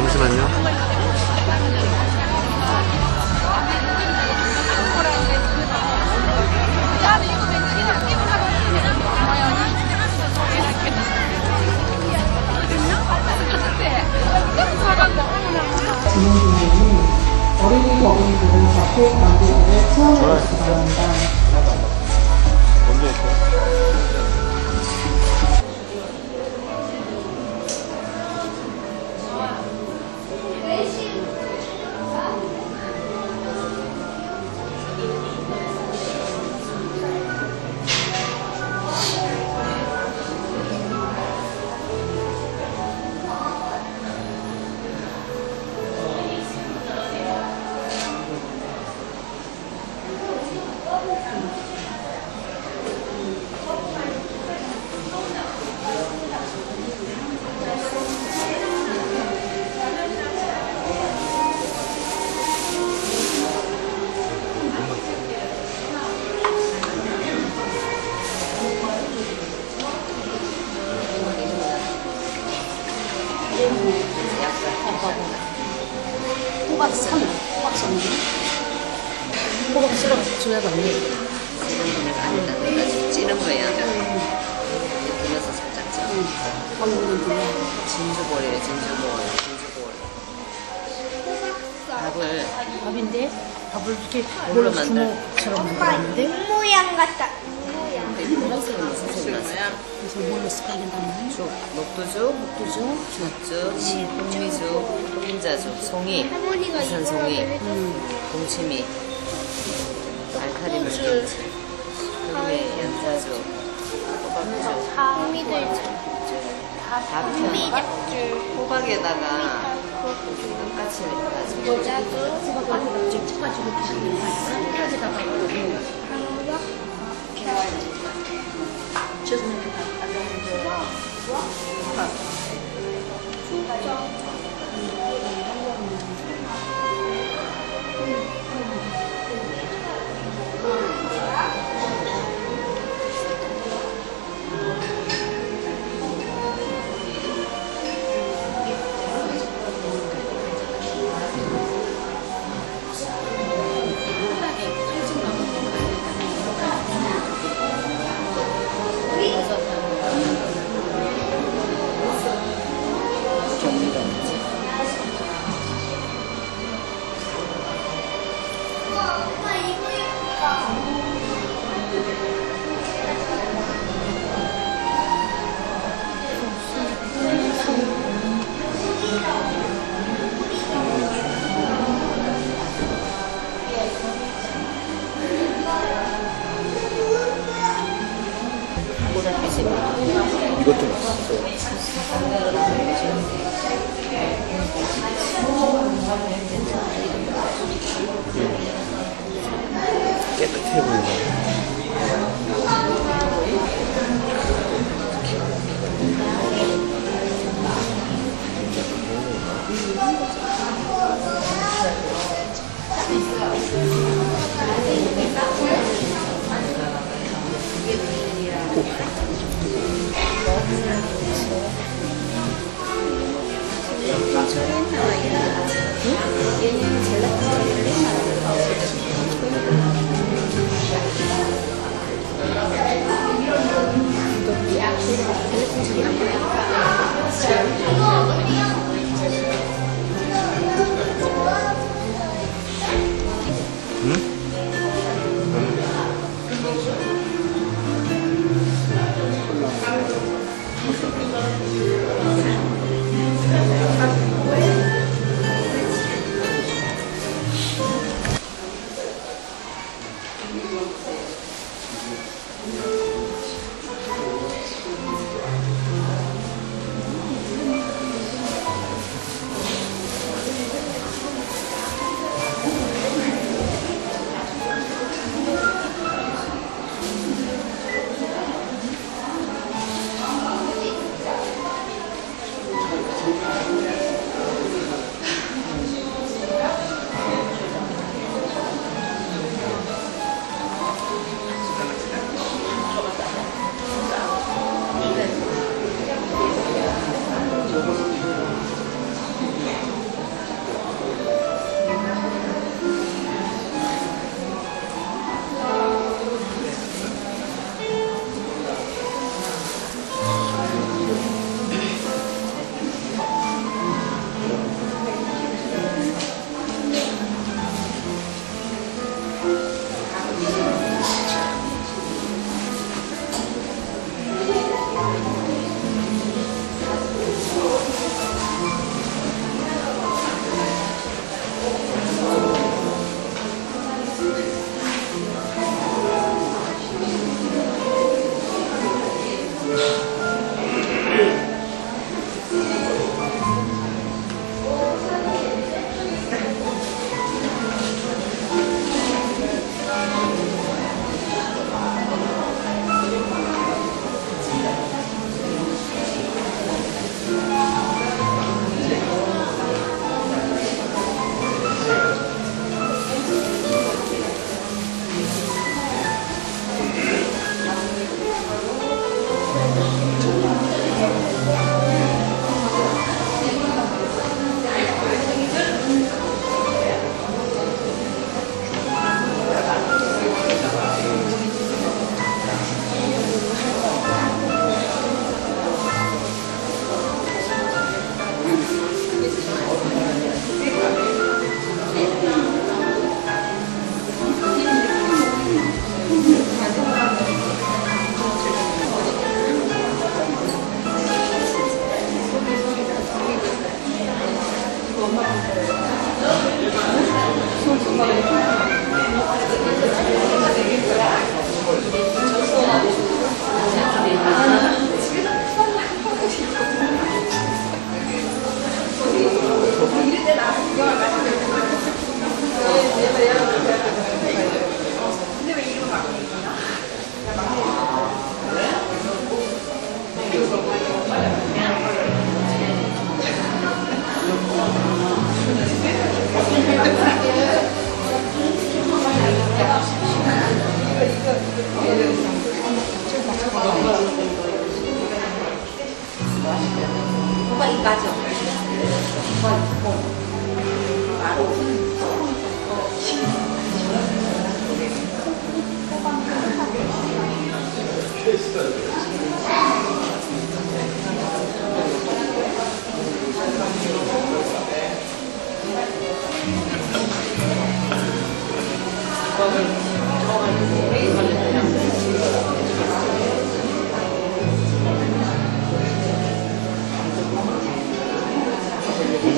잠시만요. 진행 중에는 어린이 법인들은 자폐 관계자를 체험해 주시기 바랍니다. 호박 시럽 줘야 맞네. 찌는 거야. 이렇게 살짝 찌는. 진주볼이래, 진주볼. 밥인데? 밥을 이렇게 뭘로 만들? 주먹처럼 만들었는데? 모양 같다. 노란색은 무슨 소리 났어요? 그래서 뭘로 습관된다는 죽, 녹두죽, 잣죽, 홍미죽, 흰자죽, 송이, 부산 송이, 동치미, 알칼리 물김치, 흑미, 연자죽, 호박죽, 장미들 밥이야. 호박에다가 똑같이 해가지고 호박을 쭉 쳐가지고 깨에다가 죄송해요. 이것도 맛있어요. 깨끗해 보인다. 뭔가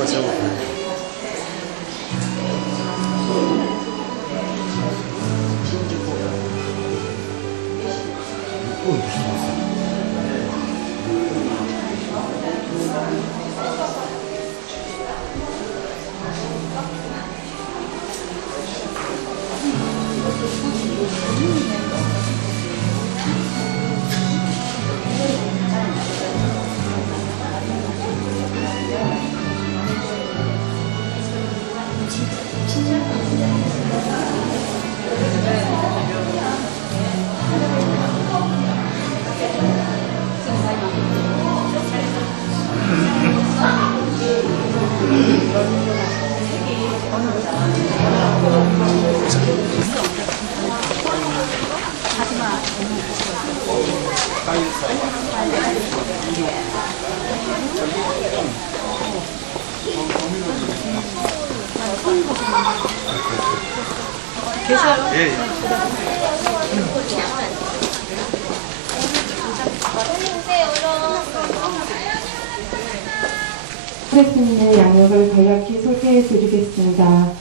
제가 계셔요? 예. 프레스님의 양력을 간략히 소개해 드리겠습니다.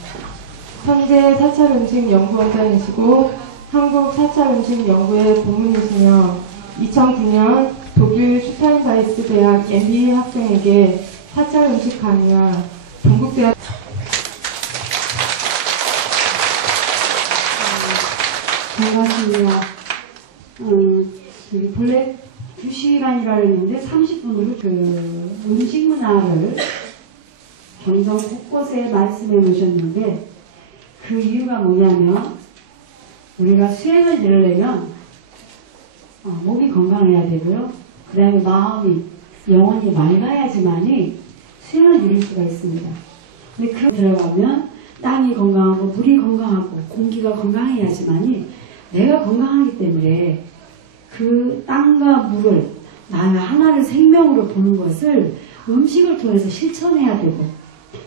현재 사찰음식연구원장이시고 한국 사찰음식연구회 고문이시며 2009년 독일 슈타인바이스 대학 MBA 학생에게 사찰음식 강의와 동국대학 반갑습니다. 본래 2시간이라 했는데 30분으로 그 음식 문화를 경성 곳곳에 말씀해 놓으셨는데 그 이유가 뭐냐면 우리가 수행을 이루려면 몸이 건강해야 되고요. 그 다음에 마음이 영혼이 맑아야지만이 수행을 이룰 수가 있습니다. 근데 그 들어가면 땅이 건강하고 물이 건강하고 공기가 건강해야지만이 내가 건강하기 때문에 그 땅과 물을 나의 하나를 생명으로 보는 것을 음식을 통해서 실천해야 되고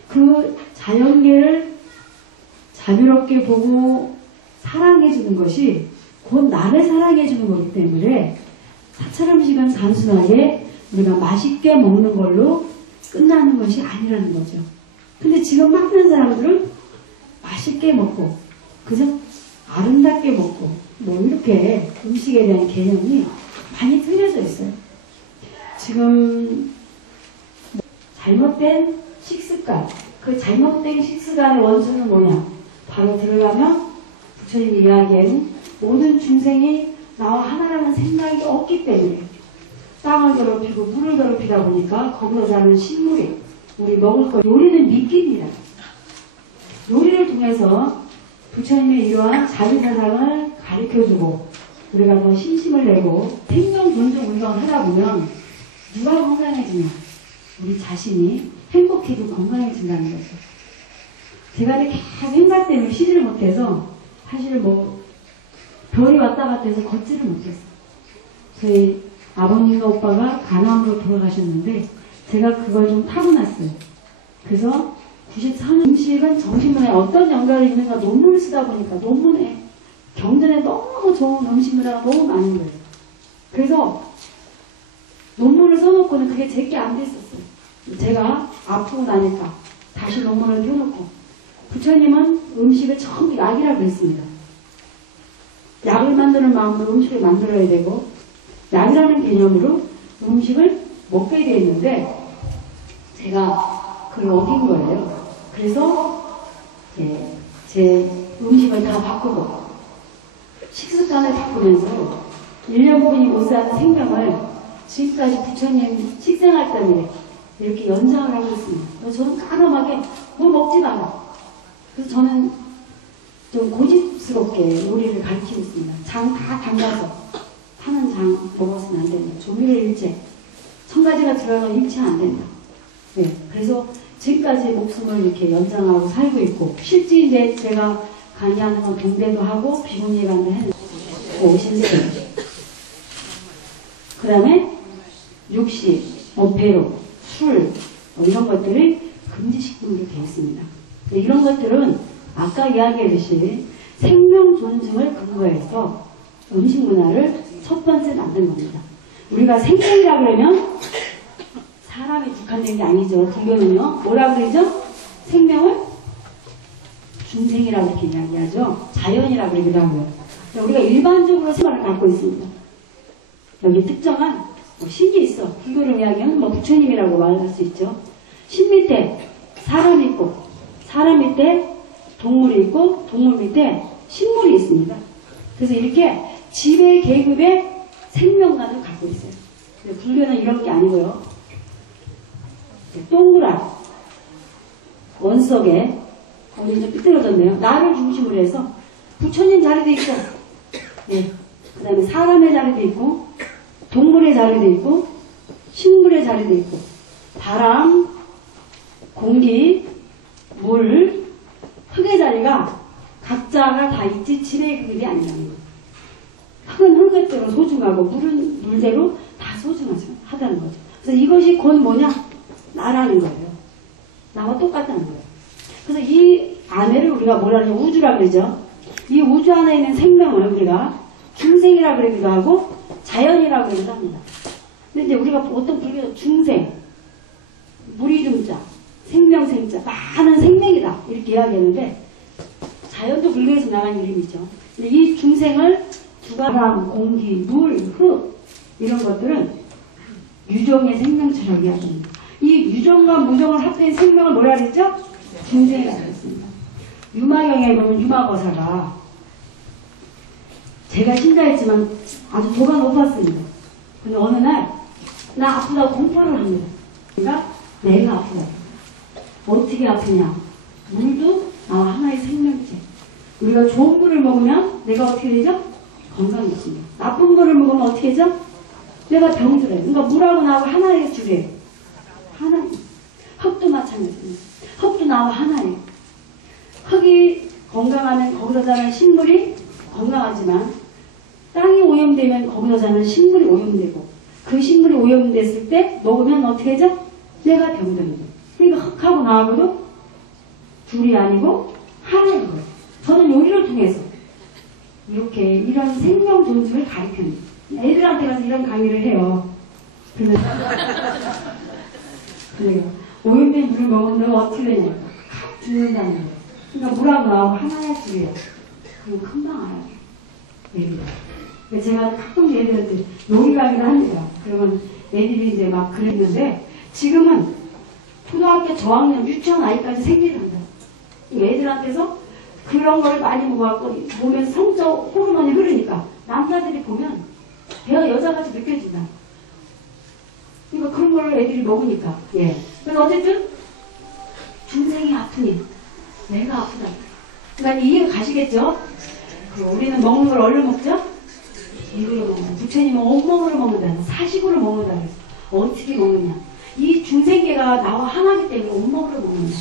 그 자연계를 자비롭게 보고 사랑해주는 것이 곧 나를 사랑해주는 거기 때문에 사찰음식은 단순하게 우리가 맛있게 먹는 걸로 끝나는 것이 아니라는 거죠. 근데 지금 많은 사람들은 맛있게 먹고 그죠? 아름답게 먹고 뭐 이렇게 음식에 대한 개념이 많이 틀려져 있어요. 지금 잘못된 식습관, 그 잘못된 식습관의 원수는 뭐냐? 바로 들어가면 부처님이 이야기하는 모든 중생이 나와 하나라는 생각이 없기 때문에 땅을 더럽히고 물을 더럽히다 보니까 거기서 자는 식물이 우리 먹을 거 요리는 미끼입니다. 요리를 통해서 부처님의 이러한 자비사상을 가르쳐주고 우리가 더 신심을 내고 생명 존중 운동을 하다 보면 누가 건강해지냐? 우리 자신이 행복해지고 건강해진다는 거죠. 제가 이렇게 생각 때문에 쉬지를 못해서 사실 뭐 별이 왔다 갔다 해서 걷지를 못했어요. 저희 아버님과 오빠가 간암으로 돌아가셨는데 제가 그걸 좀 타고났어요. 그래서 93년 음식은 정신문화에 어떤 연결이 있는가 논문을 쓰다 보니까 논문에 경전에 너무 좋은 음식 문화가 너무 많은 거예요. 그래서 논문을 써놓고는 그게 제게 안 됐었어요. 제가 아프고 나니까 다시 논문을 펴놓고 부처님은 음식을 처음 약이라고 했습니다. 약을 만드는 마음으로 음식을 만들어야 되고 약이라는 개념으로 음식을 먹게 되어 있는데 제가 그걸 어긴 거예요. 그래서 제 음식을 다 바꾸고 식습관을 바꾸면서 1년뿐이 못 사는 생명을 지금까지 부처님 식생활 때문에 이렇게 연장을 하고 있습니다. 그래서 저는 까감하게 뭐 먹지 마라. 그래서 저는 좀 고집스럽게 요리를 가르치고 있습니다. 장 다 담가서 파는 장 먹어서는 안 된다. 조미료 일체, 첨가지가 들어가면 일체 안 된다. 네, 그래서 지금까지 목숨을 이렇게 연장하고 살고 있고 실제 이제 제가 강의하는 건 동대도 하고 비공예반도 했는데 오신세요. 그 다음에 육식, 배로, 술 이런 것들이 금지식품으로 되어 있습니다. 이런 것들은 아까 이야기했듯이 생명 존중을 근거해서 음식 문화를 첫 번째 만든 겁니다. 우리가 생명이라 그러면 사람이 국한된 게 아니죠. 불교는요. 뭐라 그러죠? 생명을 중생이라고 이렇게 이야기하죠. 자연이라고 그러기도 하고요. 우리가 일반적으로 생각을 갖고 있습니다. 여기 특정한 신이 있어. 불교를 이야기하면 부처님이라고 말할 수 있죠. 신 밑에 사람이 있고 사람 밑에 동물이 있고 동물 밑에 식물이 있습니다. 그래서 이렇게 지배 계급의 생명관을 갖고 있어요. 불교는 이런 게 아니고요. 동그란 원 속에 어디 좀 삐뚤어졌네요. 나를 중심으로 해서 부처님 자리도 있고 그 다음에 사람의 자리도 있고 동물의 자리도 있고 식물의 자리도 있고 바람, 공기, 물, 흙의 자리가 각자가 다 있지 지배계급이 아니라는 거예요. 흙은 흙대로 소중하고 물은 물대로 다 소중하다는 거죠. 그래서 이것이 곧 뭐냐? 나라는 거예요. 나와 똑같다는 거예요. 그래서 이 안에를 우리가 뭐라 하냐? 우주라 그러죠. 이 우주 안에 있는 생명을 우리가 중생이라 그러기도 하고 자연이라 그러기도 합니다. 근데 이제 우리가 보통 불교 중생, 무리중자, 생명생자, 많은 생명이다 이렇게 이야기하는데 자연도 불교에서 나간 이름이죠. 근데 이 중생을 바람, 공기, 물, 흙 이런 것들은 유종의 생명처럼 이야기합니다. 이 유종과 무종을 합한 생명을 뭐라 그랬죠? 중생이라고 했습니다. 유마경에 보면 유마거사가 제가 신자했지만 아주 도가 높았습니다. 근데 어느 날 나 아프다고 공포를 합니다. 그러니까 내가 아프다. 어떻게 아프냐? 물도 나와 하나의 생명체. 우리가 좋은 물을 먹으면 내가 어떻게 되죠? 건강해집니다. 나쁜 물을 먹으면 어떻게 되죠? 내가 병들어요. 그러니까 물하고 나하고 하나의 줄이에요. 하나. 흙도 마찬가지입니다. 흙도 나와 하나예요. 흙이 건강하면 거기서 자란 식물이 건강하지만 땅이 오염되면 거기서 자란 식물이 오염되고 그 식물이 오염됐을 때 먹으면 어떻게 되죠? 내가 병드는 거예요. 그러니까 흙하고 나하고도 둘이 아니고 하나인 거예요. 저는 요리를 통해서 이렇게 이런 생명 존중을 가르칩니다. 애들한테 가서 이런 강의를 해요. 그래요. 오염된 물을 먹으면 어떻게 되냐? 죽는다는 거예요. 그러니까 물하고 나하고 하나의 줄이에요. 그럼 금방 알아요. 애들이. 제가 가끔 애들한테 요리 강의를 합니다. 그러면 애들이 이제 막 그랬는데 지금은 초등학교 저학년 유치원 아이까지 생리를 한다. 애들한테서 그런 걸 많이 먹어갖고 보면 성적 호르몬이 흐르니까 남자들이 보면 배가 여자같이 느껴진다. 그러니까 그런 걸 애들이 먹으니까. 그래서 어쨌든 중생이 아프니 내가 아프다. 그러니까 이해가 가시겠죠? 우리는 먹는 걸 얼른 먹죠? 이걸로 먹는다. 부처님은 온몸으로 먹는다. 사식으로 먹는다. 그래서 어떻게 먹느냐? 이 중생계가 나와 하나이기 때문에 온몸으로 먹는다.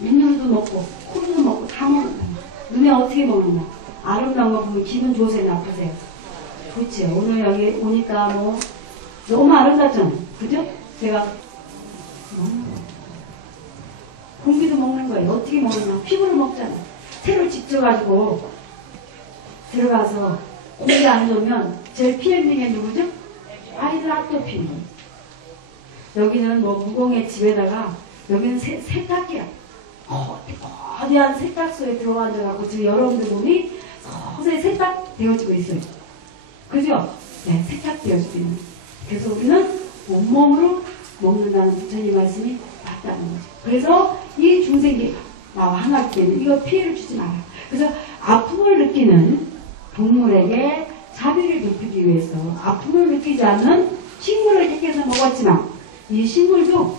눈으로도 먹고 코로도 먹고 다 먹는다. 눈에 어떻게 먹느냐? 아름다운 거 보면 기분 좋으세요? 나쁘세요? 좋지. 오늘 여기 오니까 뭐 너무 아름답잖아요. 그죠? 제가 먹는 거예요. 공기도 먹는 거예요. 어떻게 먹느냐? 피부를 먹잖아요. 새로 집져가지고 들어가서 공기 안 좋으면 제일 피해 있는 게 누구죠? 아이들 아토피. 여기는 뭐 무공의 집에다가 여기는 세탁기야. 거대한 세탁소에 들어가 앉아갖고 지금 여러분들 몸이 서서히 세탁되어지고 있어요. 그죠? 네, 세탁되어지고 있는. 그래서 우리는 온몸으로 먹는다는 부처님 말씀이 맞다는 거죠. 그래서 이 중생이 나와 하나이기 때문에 이거 피해를 주지 마라. 그래서 아픔을 느끼는 동물에게 자비를 베푸기 위해서 아픔을 느끼지 않는 식물을 택해서 먹었지만 이 식물도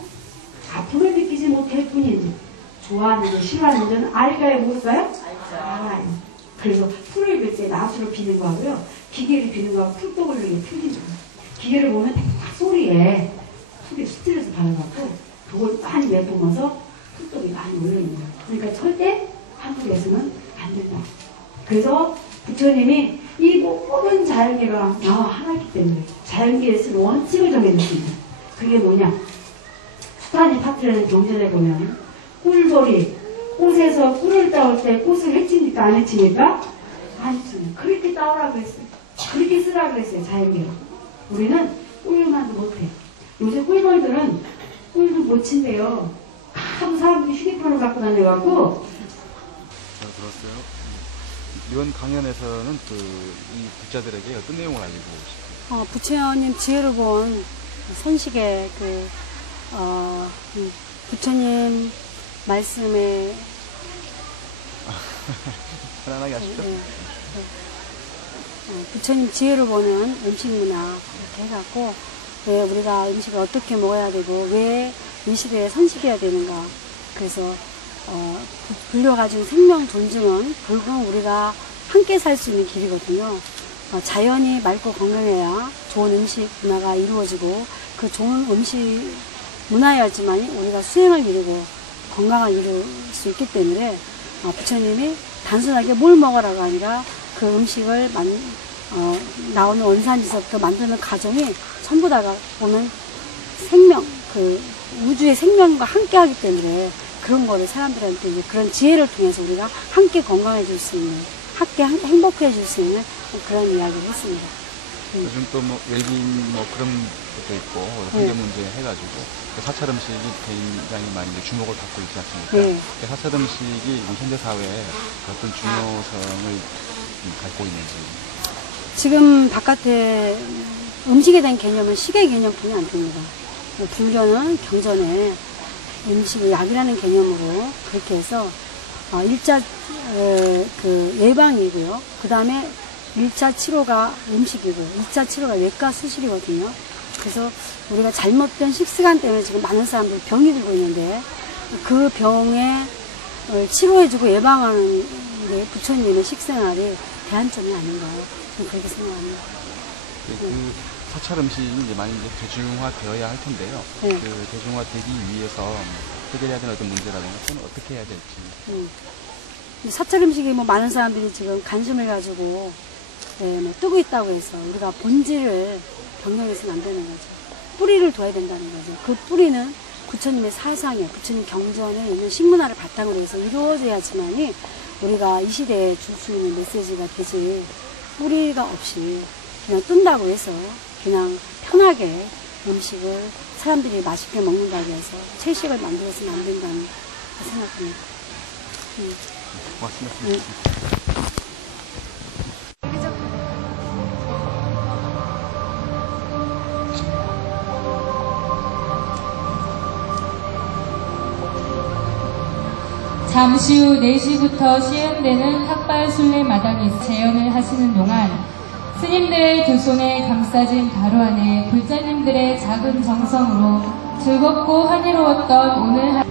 아픔을 느끼지 못할 뿐인지 좋아하는지 싫어하는지는 알까요? 모를까요? 알아요. 그래서 풀을 빌 때 나수로 비는 거하고요. 기계를 비는 거하고 풀떡을 내게 틀린 거예요. 기계를 보면 딱 소리에 속에 스트레스 받아갖고 그걸 많이 내뿜어서 풀떡이 많이 올라오는 거예요. 그러니까 절대 한국에서는 안 된다. 그래서 부처님이 이 모든 자연계가 나와 하나이기 때문에 자연계에 쓰는 원칙을 정해줬습니다. 그게 뭐냐? 수타니 파트라는 경전에 보면 꿀벌이 꽃에서 꿀을 따올 때 꽃을 해칩니까? 안 해칩니까? 안 해칩니다. 그렇게 따오라고 했어요. 그렇게 쓰라고 했어요. 자연계가. 우리는 꿀만도 못해. 요새 꿀벌들은 꿀도 못 친대요. 아무 사람들이 휴대폰을 갖고 다녀갖고. 잘 들었어요. 이번 강연에서는 이 부자들에게 어떤 내용을 알리고 싶어요? 부처님 지혜를 본 선식의 부처님 말씀에 편안하게 하시죠. 부처님 지혜를 보는 음식 문화 이렇게 해갖고 왜 우리가 음식을 어떻게 먹어야 되고 왜 이 시대에 선식해야 되는가. 그래서 불려가지고 생명 존중은 결국은 우리가 함께 살 수 있는 길이거든요. 자연이 맑고 건강해야 좋은 음식 문화가 이루어지고 그 좋은 음식 문화여야지만 우리가 수행을 이루고 건강을 이룰 수 있기 때문에 부처님이 단순하게 뭘 먹으라가 아니라 그 음식을 나오는 원산지서부터 만드는 과정이 전부 다가 보면 생명, 우주의 생명과 함께 하기 때문에 그런 거를 사람들한테 이제 그런 지혜를 통해서 우리가 함께 건강해질 수 있는, 함께 행복해질 수 있는 그런 이야기를 했습니다. 요즘 또 웰빙 그런 것도 있고 환경 문제 해가지고 사찰 음식이 굉장히 많이 주목을 받고 있지 않습니까? 네. 사찰 음식이 현대 사회에 어떤 중요성을 갖고 있는지. 지금 바깥에 음식에 대한 개념은 식의 개념뿐이 안 됩니다. 불교는 경전에 음식이 약이라는 개념으로 그렇게 해서 1차 예방이고요. 그 다음에 1차 치료가 음식이고 2차 치료가 외과 수술이거든요. 그래서 우리가 잘못된 식습관 때문에 지금 많은 사람들이 병이 들고 있는데 그 병에 치료해주고 예방하는 게 부처님의 식생활이 대안점이 아닌가 저는 그렇게 생각합니다. 사찰 음식이 이제 많이 대중화되어야 할 텐데요. 네. 대중화되기 위해서 해결해야 되는 어떤 문제라든가 그건 어떻게 해야 될지. 사찰 음식이 많은 사람들이 지금 관심을 가지고 뜨고 있다고 해서 우리가 본질을 변경해서는 안 되는 거죠. 뿌리를 둬야 된다는 거죠. 그 뿌리는 부처님의 사상에, 부처님 경전에 있는 식문화를 바탕으로 해서 이루어져야지만이 우리가 이 시대에 줄 수 있는 메시지가 되지, 뿌리가 없이 그냥 뜬다고 해서 그냥 편하게 음식을 사람들이 맛있게 먹는다고 해서 채식을 만들어서는 안 된다는 생각합니다. 고맙습니다. 잠시 후 4시부터 시행되는 탁발순례 마당에서 재연을 하시는 동안 스님들의 두 손에 감싸진 가루 안에 불자님들의 작은 정성으로 즐겁고 환희로웠던 오늘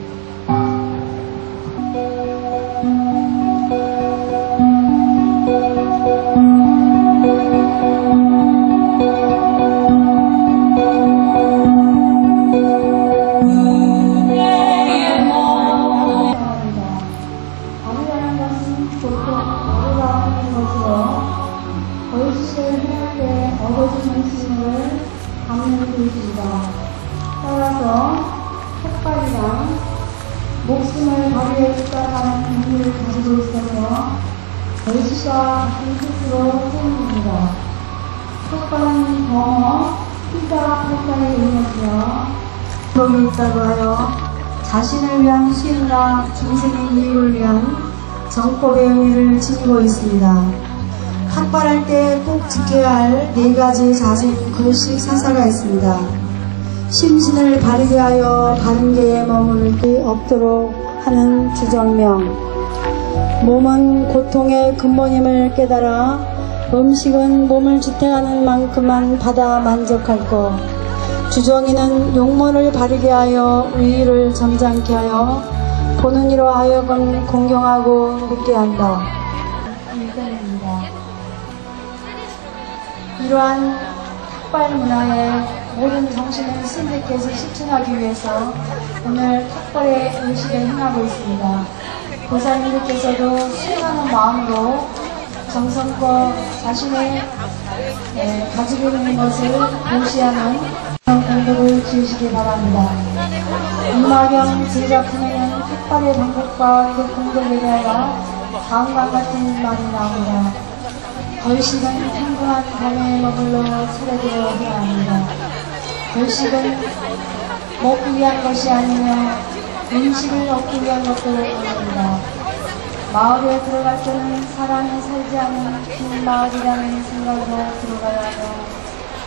목숨을 발휘해 싶다는 의미를 가지고 있어서 벌칙과 같은 뜻으로 쓰입니다. 턱발은 병어, 피자 팔자에 의미하며 그러고 있다고 하여 자신을 위한 수행과 중생의 이익을 위한 정법의 의미를 지니고 있습니다. 탁발할 때 꼭 지켜야 할 4가지 자세히 글씨 사사가 있습니다. 심신을 바르게 하여 바른 길에 머무를 데 없도록 하는 주정명. 몸은 고통의 근본임을 깨달아 음식은 몸을 지탱하는 만큼만 받아 만족할 것. 주정이는 용모를 바르게 하여 의의를 점잖게 하여 보는 이로 하여금 공경하고 묻게 한다. 일단입니다. 이러한 탁발 문화의 모든 정신을 스님들께서 실천하기 위해서 오늘 탁발의 의식을 행하고 있습니다. 보살님들께서도 수행하는 마음으로 정성껏 자신의 가지고 있는 것을 보시하는 공덕을 지으시기 바랍니다. 이마경 제작품에는 탁발의 방법과 그 공덕에 대하여 다음과 같은 말이 나옵니다. 결식은 평등한 밤에 머물러 차례되어 해야 합니다. 결식은 먹기 위한 것이 아니며 음식을 얻기 위한 것도 아닙니다. 마을에 들어갈 때는 사람이 살지 않는 긴 마을이라는 생각으로 들어가야 하며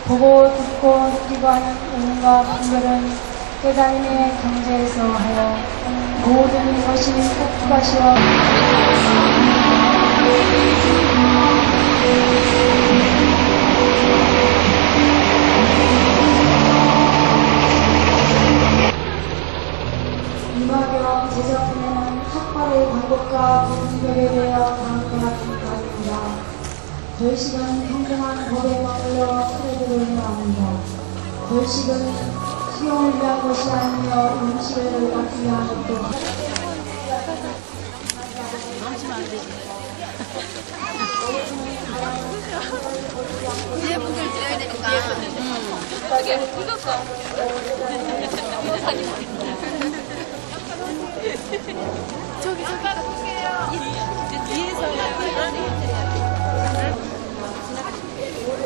보고 듣고 느끼고 하는 의문과 분별은 깨달음의 경제에서 하여 모든 것이 폭투가시어 이마경 제작품에는 탁발의 방법과 분별에 대하여 다음과 같은 말입니다. 결식은 평등한 법에 머물러 차례대로 해야 합니다. 결식은 수용을 위한 것이 아니며 음식을 얻기 위한 것도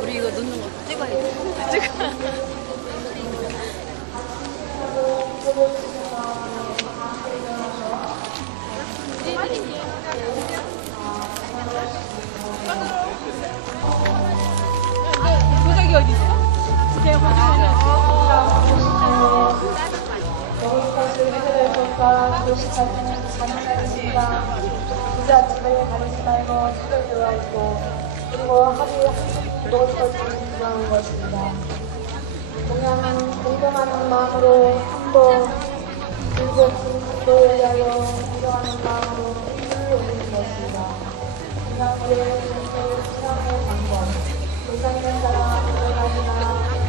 우리 이거 넣는 거 찍어야 돼. 도자기 어디 있어? 먹을 것을 해결할 것과 도시까지는 가능하겠습니다. 부잣집을 가리지 말고 술을 좋아했고 그리고 하루에 한 끼 먹을 것을 주장한 것입니다. 동양은 공경하는 마음으로 한번 불법신 공도를 위하여 공경하는 마음으로 힘을 올리는 것입니다. 동양의 정서를 수행하는 방법 도상에 따라 들어가기나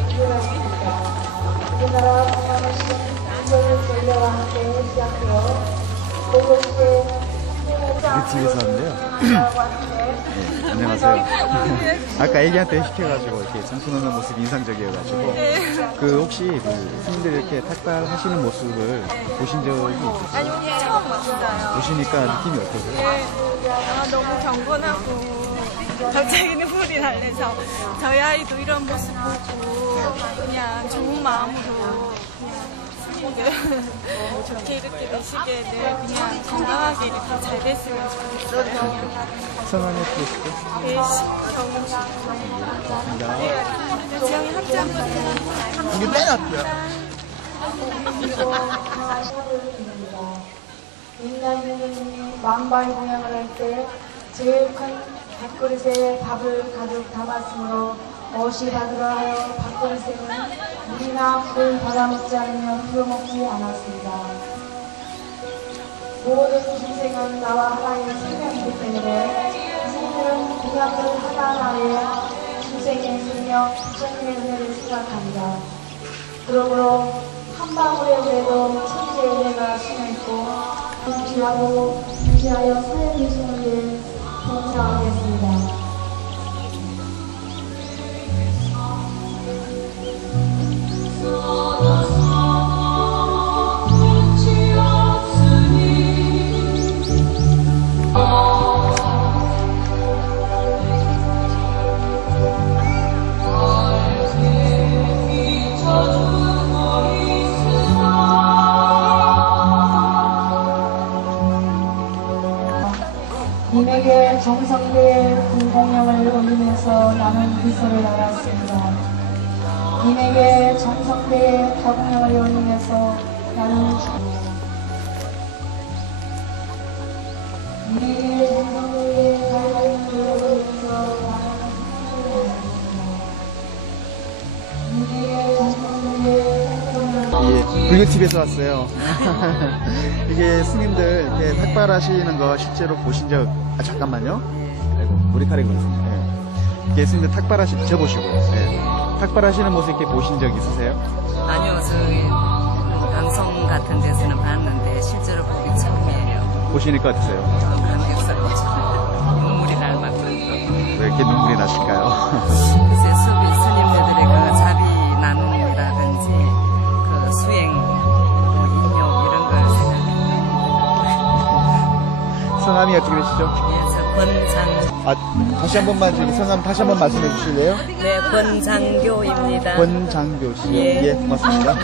이해하십니다. 우리나라 동양의식은 인도를 전례와 함께 시작되어 고도시에 TV에서 하는데요. 네, 안녕하세요. 아까 애기한테 시켜가지고 이렇게 청소 넣는 모습이 인상적이어가지고 그 혹시 그 스님들 이렇게 탁발 하시는 모습을 보신 적이 있으세요? 아니요, 처음 봤어요. 보시니까 느낌이 어떠세요? 너무 경건하고 갑자기 눈물이 날래서 저희 아이도 이런 모습 보고 그냥 좋은 마음으로 그냥 좋게 이렇게 되시게 그냥 건강하게 이렇게 잘 됐으면 좋겠어요. 성함이 어떻게 되시죠? 네, 지영이 학자분. 이게 맨 앞이야. 인간이 만발 공양을 할 때 제일 큰 밥그릇에 밥을 가득 담았으므로 어시 받으라 하여 밥그릇에는 물이나 물을 받아먹지 않으며 비워먹지 않았습니다. 모든 중생은 나와 하나의 생명이기 때문에 스님들은 공양을 하나하나에 중생의 생명, 부처님의 은혜를 생각합니다. 그러므로 한 방울의 은혜도 천지의 은혜가 심어있고 귀하고 귀하여 사회 대신을 위해 봉사하겠습니다. 님에게 정성대의 불공양을 올리면서 나는 미소를 나눴습니다. 님에게 정성대의 타공양을 올리면서 나는 님에게 정성대의 달공양을 올리면서 예, 불교TV에서 왔어요. 이게 스님들 이렇게 탁발하시는 거 실제로 보신 적, 잠깐만요. 아이고, 머리카락이 그렇습니다. 예. 이게 스님들 탁발하셔보시고요. 예. 탁발하시는 모습 이렇게 보신 적 있으세요? 아니요, 저기 방송 같은 데서는 봤는데 실제로 보기 처음이에요. 보시니까 어떠세요? 감격스럽죠. 눈물이 날 만큼. 왜 이렇게 눈물이 나실까요? 글쎄, 스님들의 그 자비 나눔이라든지 그 수행, 인욕 이런 걸 생각해요. 성함이 어떻게 되시죠? 예, 저 권장. 다시 한 번만, 저기 성함 다시 한 번 말씀해 주실래요? 네, 권장교입니다. 권장교 씨. 예. 예, 고맙습니다.